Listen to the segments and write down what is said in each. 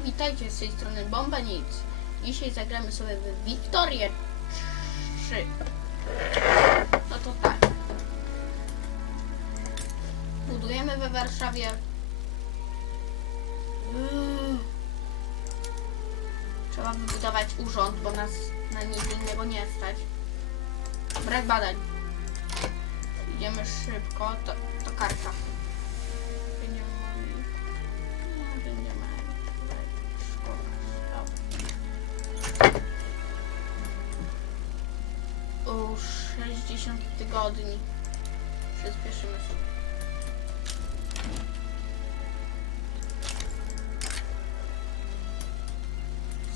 Witajcie z tej strony Bomba Nic. Dzisiaj zagramy sobie w Wiktorię 3. No to tak. Budujemy we Warszawie. Yy. Trzeba wybudować urząd, bo nas na nic innego nie stać. Brak badań. Idziemy szybko. To, to karta.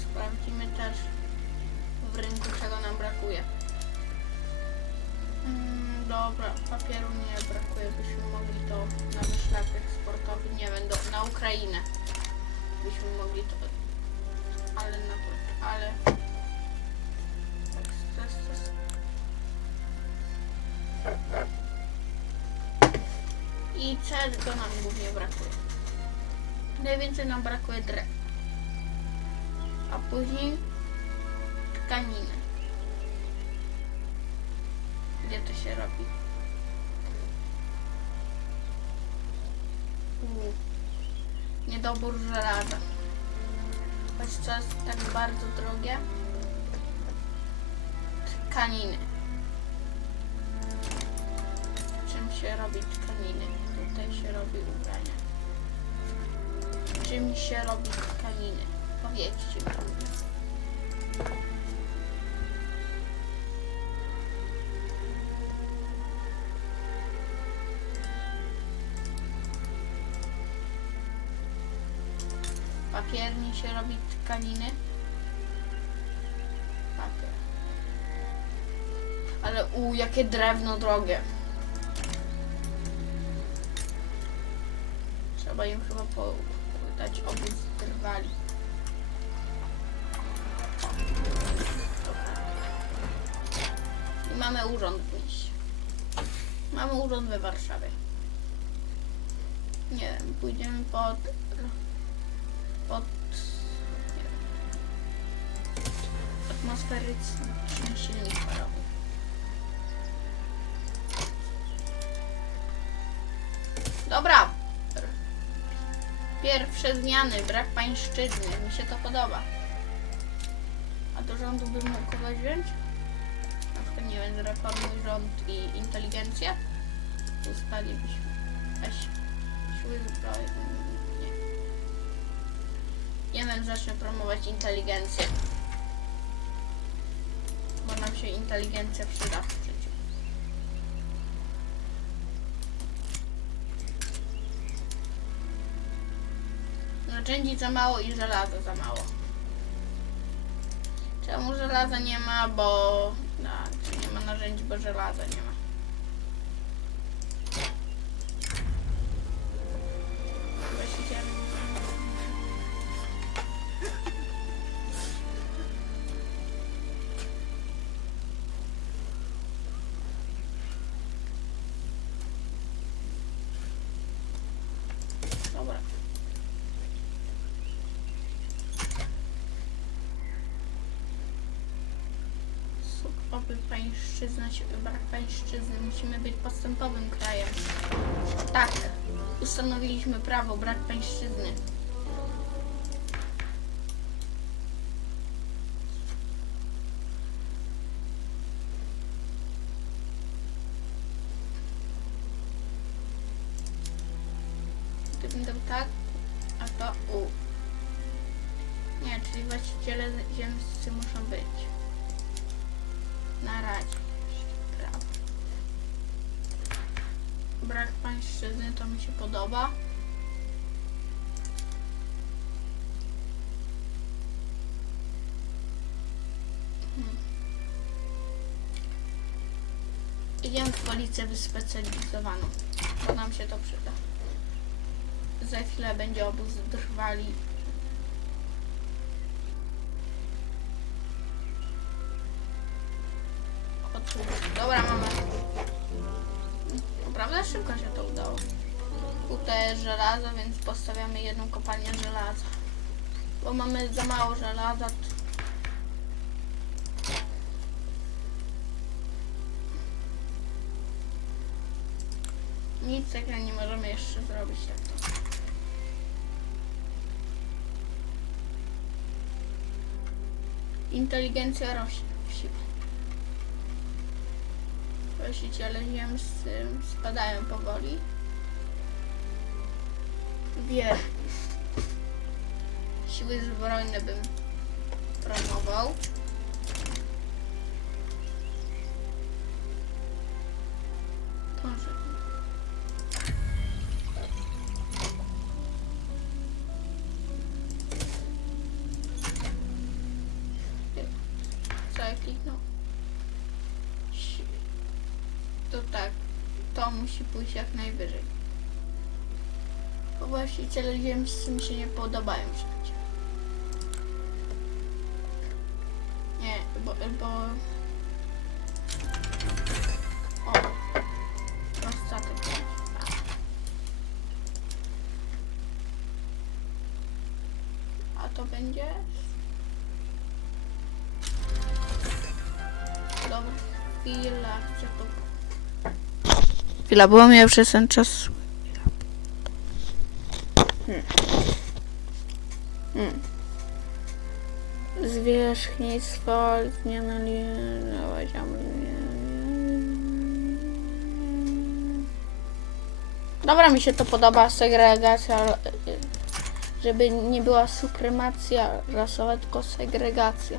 Sprawdzimy też w rynku, czego nam brakuje. Mm, dobra, papieru nie brakuje, byśmy mogli to na wyszlak eksportowy, nie wiem, do, na Ukrainę. Byśmy mogli to, ale na ale... I czego nam głównie brakuje? Najwięcej nam brakuje drew. A później tkaniny. Gdzie to się robi? U. Niedobór żelaza. Choć to jest tak bardzo drogie. Tkaniny. Czym się robi tkaniny? Czym się robi tkaniny? Powiedzcie mi. Papiernie się robi tkaniny. Papier. Ale u, jakie drewno drogie. Trzeba im chyba po, dać obóz trwali. I mamy urząd dziś. Mamy urząd we Warszawie. Nie wiem, pójdziemy pod pod nie atmosferyczny silnik parowy. Pierwsze zmiany, brak pańszczyzny. Mi się to podoba. A do rządu bym mógł kogoś wziąć? Na przykład, nie wiem, zreformuj rząd i inteligencję. Ustalibyśmy. Weź. Siły zbrojne. Nie. Nie wiem, zacznę promować inteligencję. Bo nam się inteligencja przyda Narzędzi za mało i żelaza za mało. Czemu żelaza nie ma? Bo no, nie ma narzędzi, bo żelaza nie ma. Oby pańszczyzna brak pańszczyzny. Musimy być postępowym krajem. Tak. Ustanowiliśmy prawo, brak pańszczyzny. Gdybym dał tak, a to u. Nie, czyli właściciele ziemscy muszą być. Na razie. Brak pańszczyzny to mi się podoba. Hmm. Idziemy w policję wyspecjalizowaną, bo nam się to przyda. Za chwilę będzie obóz drwali. Szybko się to udało. Tutaj jest żelazo, więc postawiamy jedną kopalnię żelaza. Bo mamy za mało żelaza. Nic takiego nie możemy jeszcze zrobić jak to. Inteligencja rośnie Właściciele ziemscy spadają powoli. Wie. Siły zbrojne bym promował. Musi pójść jak najwyżej. Bo właściciele ziemscy mi się nie podobają wszędzie. Nie, bo, bo... O! To statek będzie. A. A to będzie... Dobra, chwila, chcę to... Chwila, było mnie przez ten czas... Hmm. Hmm. Zwierzchnictwo, zmiana Dobra, mi się to podoba, segregacja, żeby nie była supremacja rasowa, tylko segregacja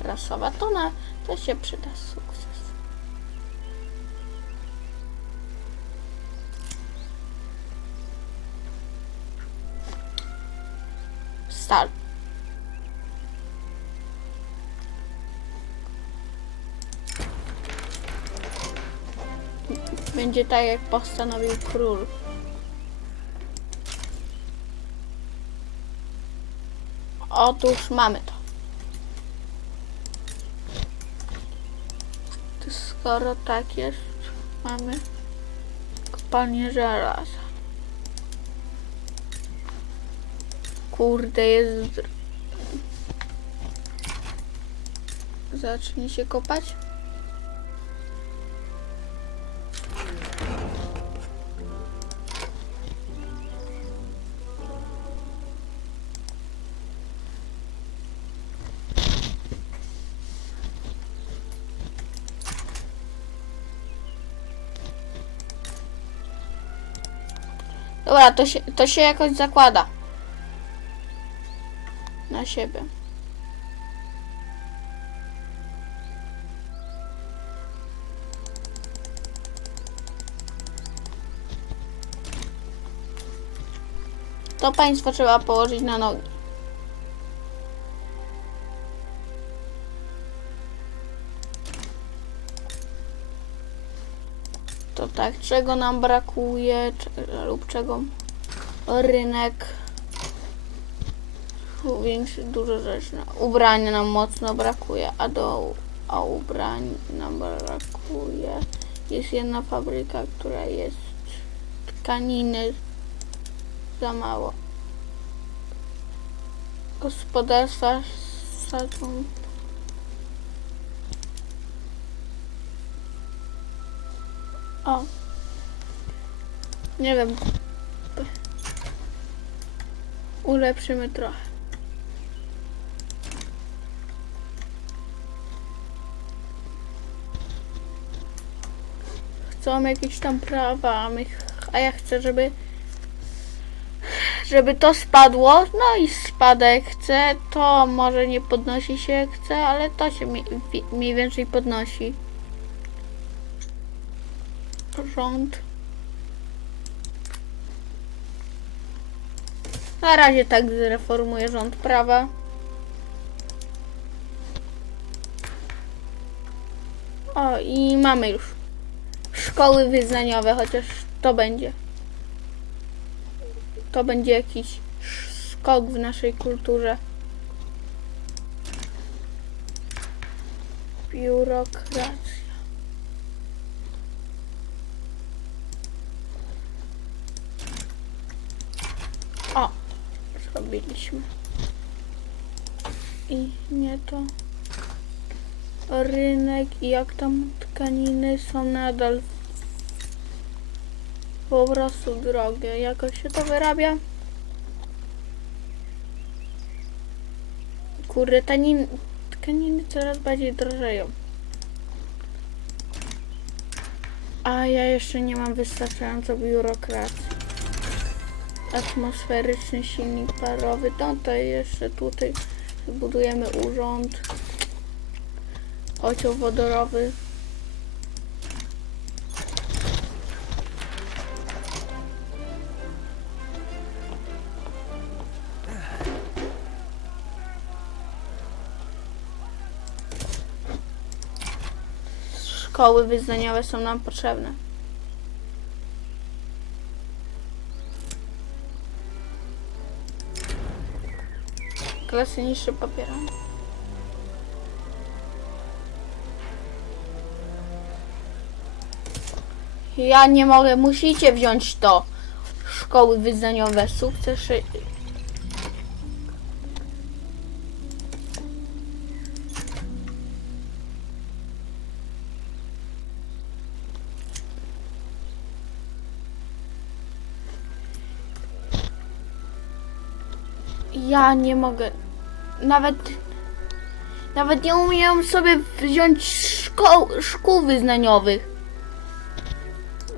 rasowa. To, na, to się przyda sukces. Stal. Będzie tak, jak postanowił król. Otóż mamy to. Skoro tak jest, mamy kopalnię żelaza. Kurde, jest... Zacznie się kopać? Dobra, to się, to się jakoś zakłada. Siebie. To państwo trzeba położyć na nogi. To tak, czego nam brakuje, czy, lub czego rynek większy, dużo rzeczy. Ubrania nam mocno brakuje, a do a ubrań nam brakuje. Jest jedna fabryka, która jest tkaniny za mało. Gospodarstwa sadzą O. Nie wiem. Ulepszymy trochę. Chcą jakieś tam prawa, a, ja chcę, żeby żeby to spadło. No i spadek chce, to może nie podnosi się chce, ale to się mi- mniej więcej podnosi. Rząd. Na razie tak zreformuję rząd prawa. O, i mamy już szkoły wyznaniowe, chociaż to będzie. To będzie jakiś skok w naszej kulturze. Biurokracja. O, zrobiliśmy. i nie to. Rynek i jak tam tkaniny są nadal po prostu drogie. Jakoś się to wyrabia? Kurde, tanin, tkaniny coraz bardziej drożeją. A ja jeszcze nie mam wystarczająco biurokracji. Atmosferyczny silnik parowy. No to jeszcze tutaj budujemy urząd. Ocioł wodorowy. Szkoły wyznaniowe są nam potrzebne. Klasy niższe papieram. Ja nie mogę, musicie wziąć to. Szkoły wyznaniowe, sukces. szy- Ja nie mogę. Nawet. Nawet nie umiem sobie wziąć szkoł, szkół wyznaniowych.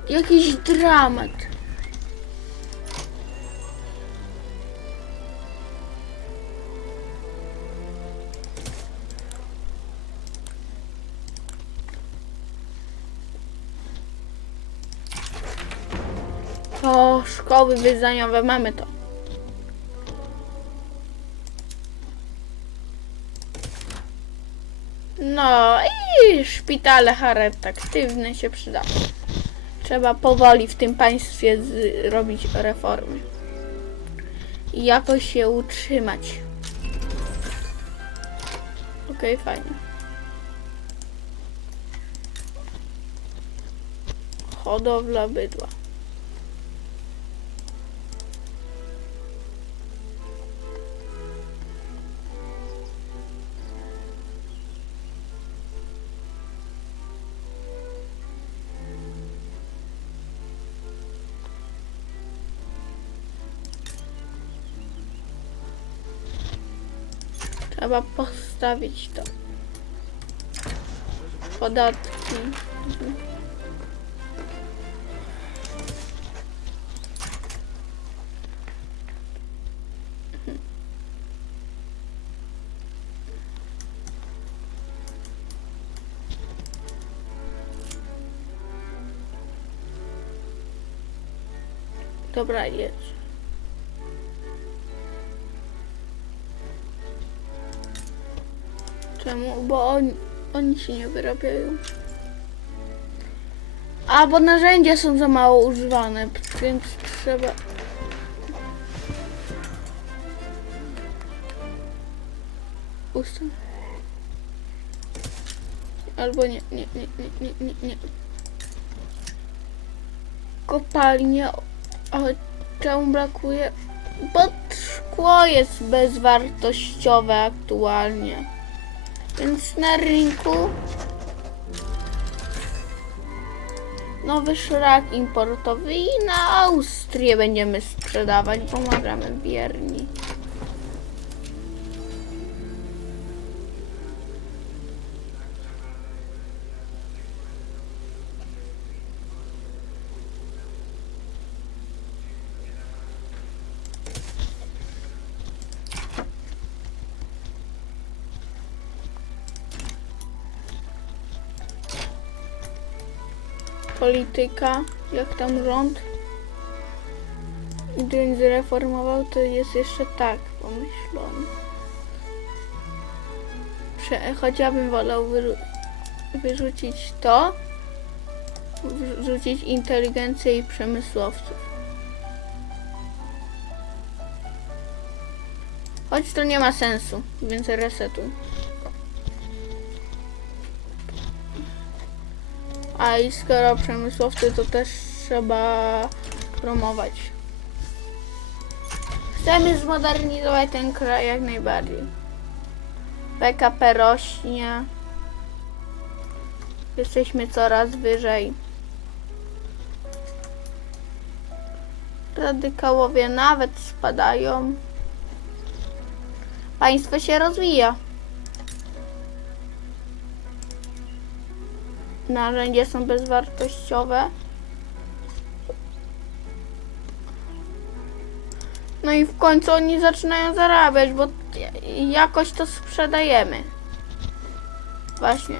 Jakiś dramat. O, szkoły wyznaniowe, mamy to. No i szpitale charytatywne się przyda. Trzeba powoli w tym państwie zrobić reformy. I jakoś się utrzymać. Okej, fajnie. Hodowla bydła. Postawić to. Podatki. Dobra, jest. Czemu? Bo oni, oni się nie wyrabiają. A, bo narzędzia są za mało używane, więc trzeba... Ustaw. Albo nie, nie, nie, nie, nie, nie, nie. Kopalnie, a czemu brakuje? Bo szkło jest bezwartościowe aktualnie. Więc na rynku nowy szlak importowy i na Austrię będziemy sprzedawać. Pomagamy bierni. Polityka, jak tam rząd Gdybym zreformował, to jest jeszcze tak pomyślone. Prze- chociażbym wolał wyrzucić to, wrzucić inteligencję i przemysłowców. Choć to nie ma sensu, więc resetuj. A i skoro przemysłowcy, to też trzeba promować. Chcemy zmodernizować ten kraj jak najbardziej. PKP rośnie. Jesteśmy coraz wyżej. Radykałowie nawet spadają. Państwo się rozwija. Narzędzia są bezwartościowe. No i w końcu oni zaczynają zarabiać, bo jakoś to sprzedajemy. Właśnie.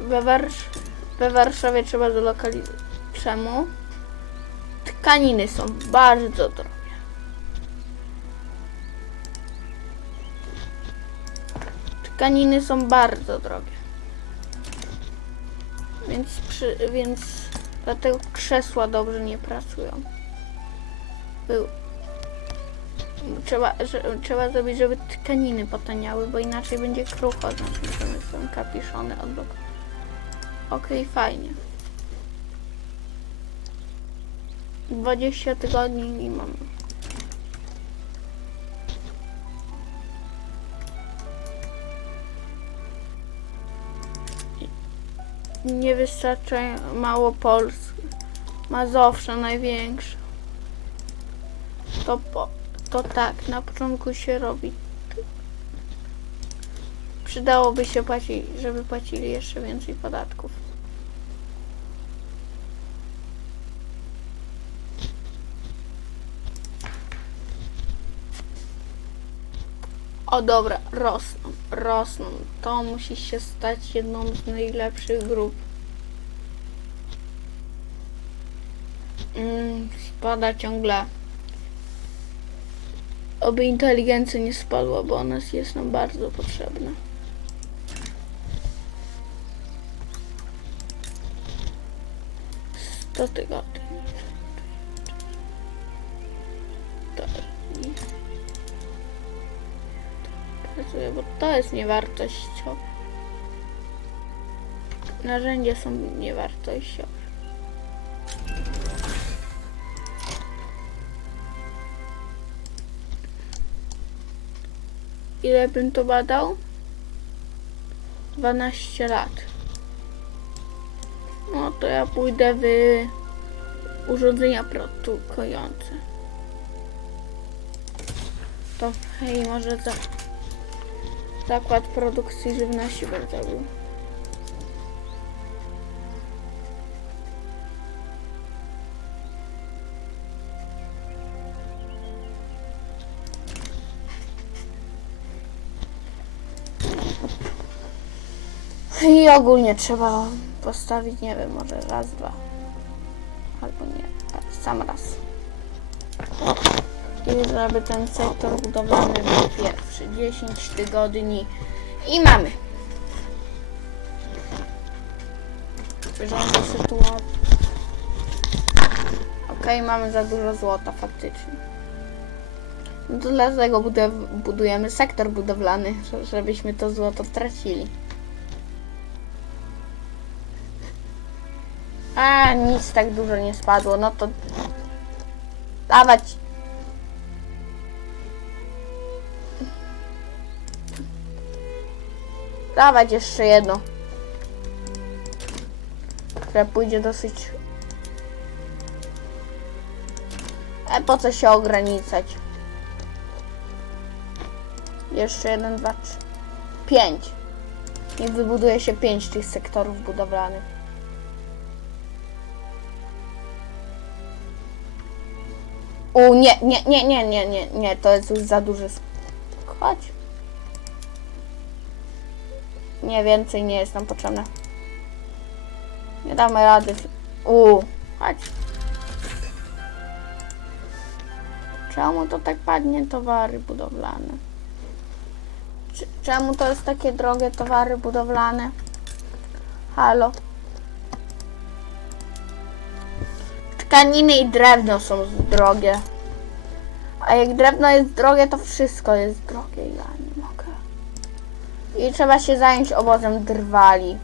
We, Warsz- we Warszawie trzeba zlokalizować. Czemu? Tkaniny są bardzo drogie. Tkaniny są bardzo drogie. Więc, przy, więc dlatego krzesła dobrze nie pracują. Był, trzeba, że, trzeba zrobić, żeby tkaniny potaniały, bo inaczej będzie krucho. Znaczy, że są kapiszony od boku. Okej, fajnie. 20 tygodni i mam. Nie wystarcza mało Polski. Mazowsza największa. To, po, to tak, na początku się robi. Przydałoby się płacić, żeby płacili jeszcze więcej podatków. O dobra, rosną, rosną. To musi się stać jedną z najlepszych grup. Mm, spada ciągle. Oby inteligencja nie spadła, bo ona jest nam bardzo potrzebna. Sto tygodni. Pracuje, bo to jest niewartościowe. Narzędzia są niewartościowe. Ile bym to badał? 12 lat. No to ja pójdę w urządzenia produkujące. To hej, może za zakład produkcji żywności bym zrobił. I ogólnie trzeba postawić, nie wiem, może raz, dwa. Albo nie, sam raz. I żeby ten sektor budowlany był pierwszy. 10 tygodni. I mamy. Bieżąca sytuacja. Okej, mamy za dużo złota faktycznie. No to dlatego budujemy sektor budowlany, że- żebyśmy to złoto stracili. A, nic tak dużo nie spadło, no to dawać. Dawać jeszcze jedno. Które pójdzie dosyć. E, po co się ograniczać? Jeszcze jeden, dwa, trzy. Pięć. Niech wybuduje się pięć tych sektorów budowlanych. U, nie, nie, nie, nie, nie, nie, nie, to jest już za duży Chodź. Nie, więcej nie jest nam potrzebne. Nie damy rady. U, chodź. Czemu to tak padnie towary budowlane? Czemu to jest takie drogie towary budowlane? Halo? Tkaniny i drewno są drogie. A jak drewno jest drogie, to wszystko jest drogie. Ja nie mogę. I trzeba się zająć obozem drwali.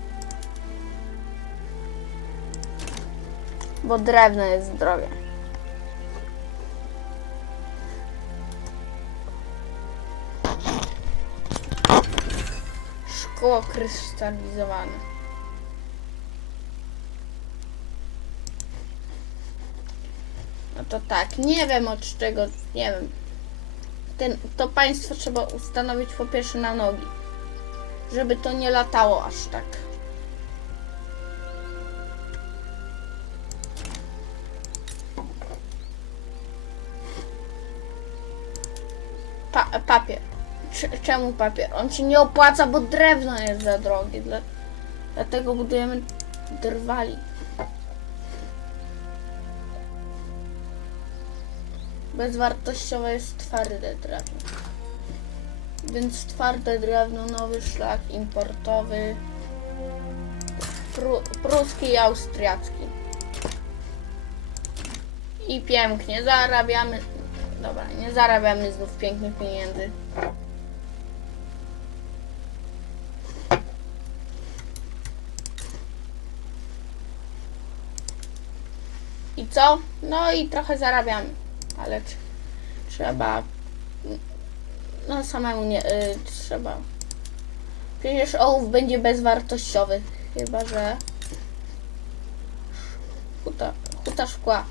Bo drewno jest drogie. szkło krystalizowane. No to tak, nie wiem od czego, nie wiem. Ten, to państwo trzeba ustanowić po pierwsze na nogi. Żeby to nie latało aż tak. Pa, papier. Cze- Czemu papier? On się nie opłaca, bo drewno jest za drogie. Dla, dlatego budujemy drwali. Bezwartościowe jest twarde drewno. Więc twarde drewno, nowy szlak importowy. Pru, pruski i austriacki. I pięknie, zarabiamy. Dobra, nie zarabiamy znów pięknych pieniędzy. I co? No i trochę zarabiamy, ale tr- trzeba. No samemu nie. Y, trzeba. Przecież ołów będzie bezwartościowy. Chyba, że. Huta, huta szkła.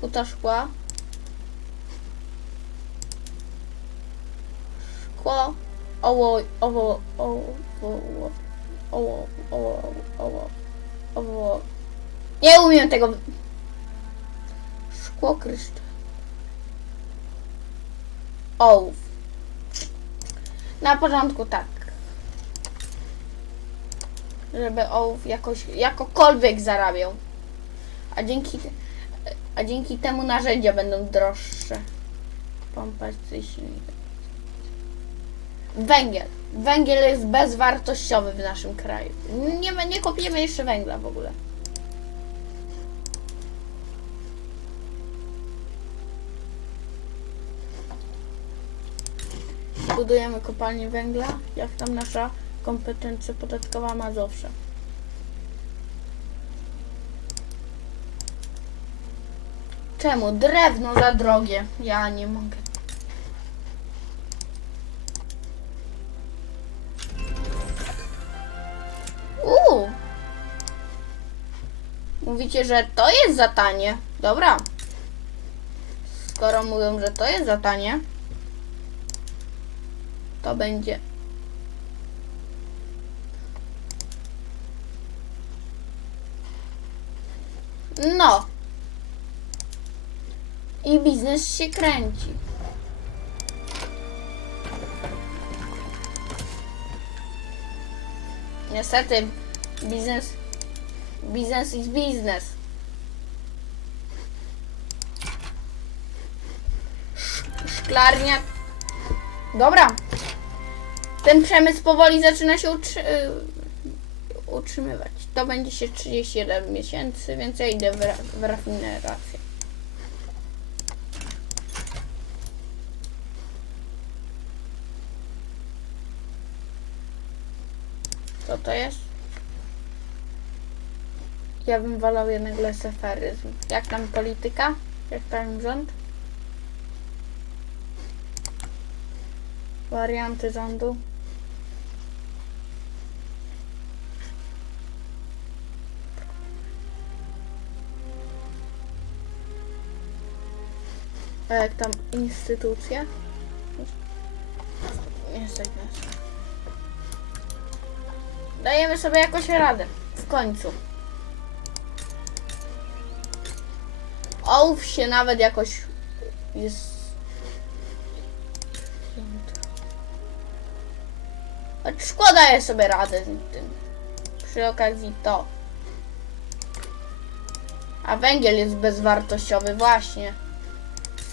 Huta szkła. Szkło. Oło, owo, owo, owo, owo, owo, owo, owo. Nie umiem tego. Szkło kryształ. Ołów. Na początku tak. Żeby ołów jakoś, jakokolwiek zarabiał. A dzięki, a dzięki temu narzędzia będą droższe. Pompa. Węgiel. Węgiel jest bezwartościowy w naszym kraju. Nie, nie kopiemy jeszcze węgla w ogóle. Budujemy kopalnię węgla, jak tam nasza kompetencja podatkowa Mazowsza. Czemu? Drewno za drogie. Ja nie mogę. Uuu. Mówicie, że to jest za tanie. Dobra. Skoro mówią, że to jest za tanie, to będzie. No. I biznes się kręci. Niestety, biznes. Biznes is biznes. Sz- Szklarnia. Dobra. Ten przemysł powoli zaczyna się utrzy- y, utrzymywać. To będzie się 31 miesięcy, więc ja idę w, ra- w rafinerację. Co to jest? Ja bym wolał jednak leseferyzm. Jak tam polityka? Jak tam rząd? Warianty rządu. A jak tam instytucje? Nie stać nas. Dajemy sobie jakoś radę. W końcu. Ołów się nawet jakoś jest. Szkło daje sobie radę z tym. Przy okazji to. A węgiel jest bezwartościowy, właśnie.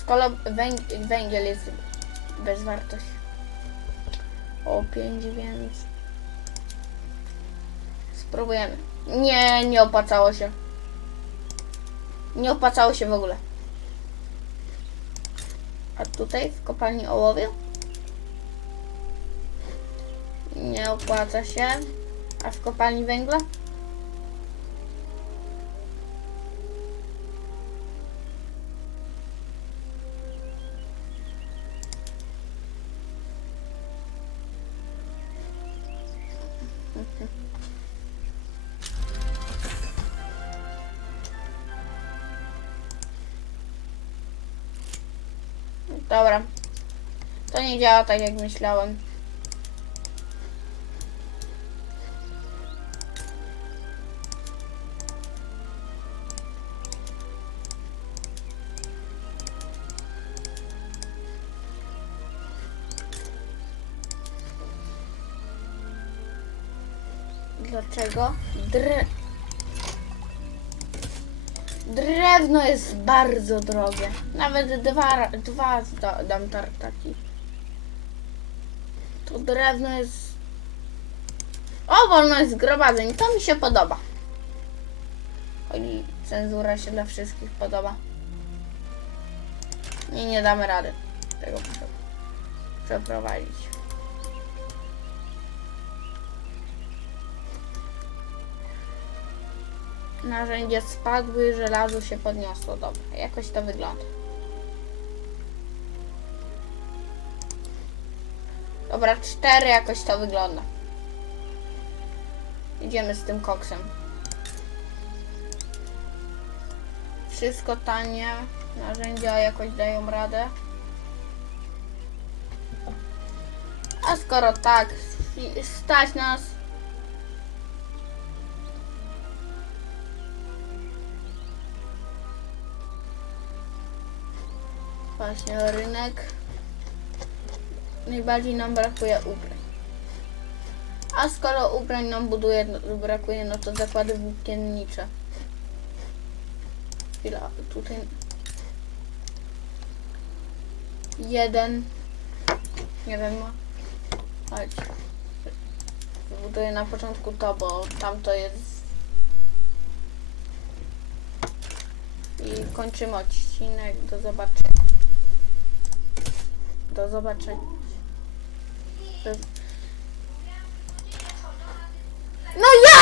Skoro węg- węgiel jest bezwartość. O 5, więc. Spróbujemy. Nie, nie opłacało się. Nie opłacało się w ogóle. A tutaj w kopalni ołowiu? Nie opłaca się. A w kopalni węgla? Dobra. To nie działa tak jak myślałem. Bardzo drogie. Nawet dwa, dwa da- dam tartaki. To drewno jest... O, wolność zgromadzeń. To mi się podoba. Oj, cenzura się dla wszystkich podoba. Nie, nie damy rady tego prze- przeprowadzić. Narzędzia spadły, żelazo się podniosło. Dobra, jakoś to wygląda. Dobra, cztery jakoś to wygląda. Idziemy z tym koksem. Wszystko tanie. Narzędzia jakoś dają radę. A skoro tak, stać nas Właśnie rynek. Najbardziej nam brakuje ubrań. A skoro ubrań nam buduje, no, brakuje, no to zakłady włókiennicze. Chwila, tutaj... Jeden. Wiem, no. Chodź. Buduję na początku to, bo tam to jest... I kończymy odcinek. Do zobaczenia. Do zobaczenia. No ja!